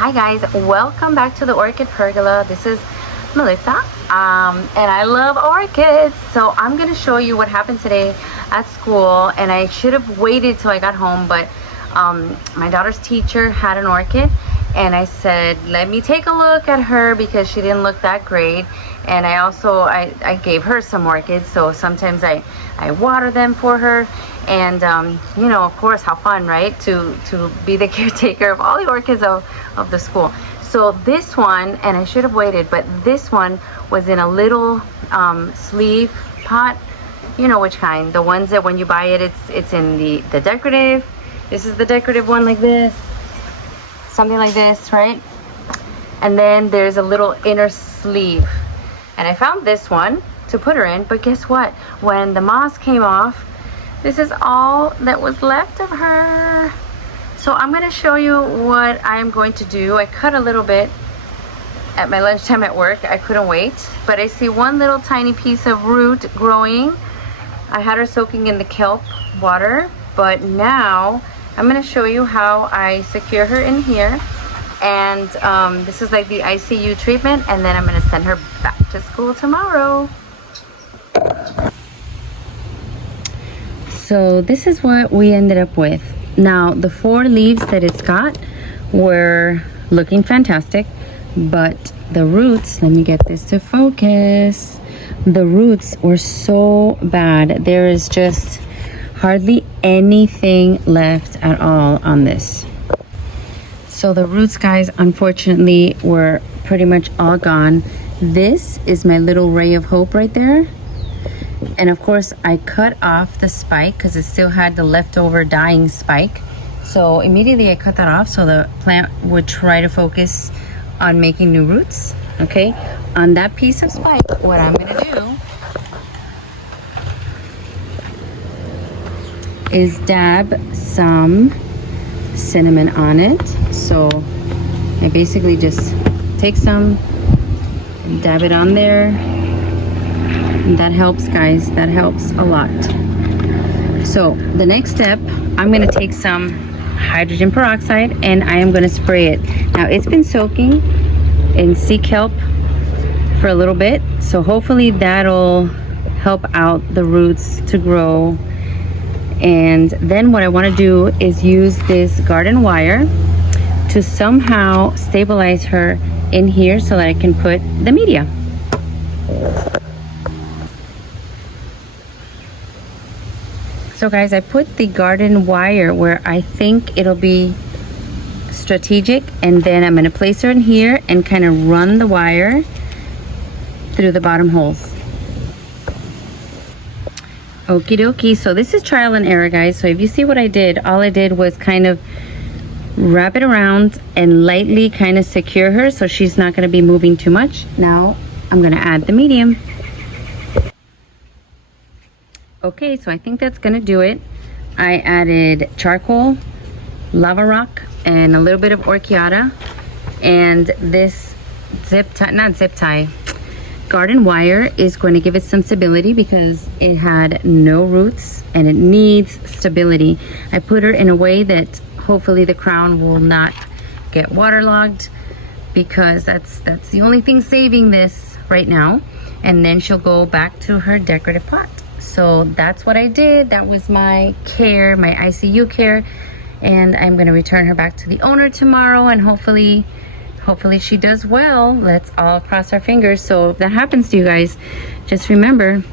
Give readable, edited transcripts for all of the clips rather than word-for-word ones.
Hi guys, welcome back to the Orchid Pergola. This is Melissa, and I love orchids. So I'm gonna show you what happened today at school, and I should have waited till I got home, but my daughter's teacher had an orchid, and I said, let me take a look at her because she didn't look that great. And I gave her some orchids, so sometimes I water them for her. And you know, of course, how fun, right, to be the caretaker of all the orchids of the school. So this one, and I should have waited, but this one was in a little sleeve pot. You know which kind, the ones that when you buy it, it's in the decorative. This is the decorative one, like this, something like this, right? And then there's a little inner sleeve, and I found this one to put her in. But guess what, when the moss came off, this is all that was left of her. So I'm going to show you what I'm going to do. I cut a little bit at my lunchtime at work. I couldn't wait, but I see one little tiny piece of root growing. I had her soaking in the kelp water, but now I'm going to show you how I secure her in here. And this is like the ICU treatment, and then I'm going to send her back to school tomorrow. So this is what we ended up with. Now the 4 leaves that it's got were looking fantastic, but the roots, let me get this to focus, the roots were so bad. There is just hardly anything left at all on this. So the roots, guys, unfortunately were pretty much all gone. This is my little ray of hope right there. And of course I cut off the spike because it still had the leftover dying spike. So immediately I cut that off so the plant would try to focus on making new roots. Okay, on that piece of spike, what I'm gonna do is dab some cinnamon on it. So I basically just take some and dab it on there. That helps, guys, that helps a lot. So the next step, I'm going to take some hydrogen peroxide and I am going to spray it. Now it's been soaking in sea kelp for a little bit, so hopefully that'll help out the roots to grow. And then what I want to do is use this garden wire to somehow stabilize her in here so that I can put the media. So guys, I put the garden wire where I think it'll be strategic, and then I'm going to place her in here and kind of run the wire through the bottom holes. Okie dokie. So this is trial and error, guys. So if you see what I did, all I did was kind of wrap it around and lightly kind of secure her so she's not going to be moving too much. Now I'm going to add the medium. Okay, so I think that's gonna do it. I added charcoal, lava rock, and a little bit of orchiata, and this garden wire is going to give it some stability because it had no roots and it needs stability. I put her in a way that hopefully the crown will not get waterlogged, because that's the only thing saving this right now. And then she'll go back to her decorative pot. So that's what I did. That was my care, my ICU care, and I'm going to return her back to the owner tomorrow, and hopefully she does well. Let's all cross our fingers. So if that happens to you guys, just remember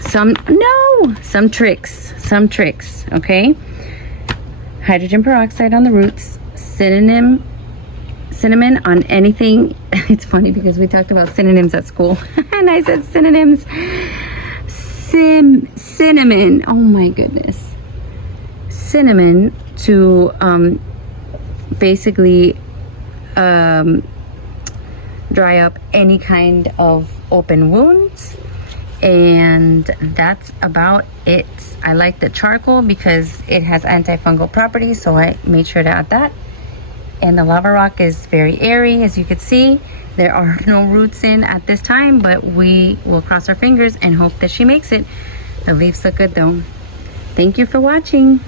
some tricks, okay? Hydrogen peroxide on the roots, cinnamon on anything. It's funny because we talked about synonyms at school and I said synonyms. Cinnamon, oh my goodness, cinnamon to basically dry up any kind of open wounds, and that's about it. I like the charcoal because it has antifungal properties, so I made sure to add that. And the lava rock is very airy, as you can see. There are no roots in at this time, but we will cross our fingers and hope that she makes it. The leaves look good though. Thank you for watching.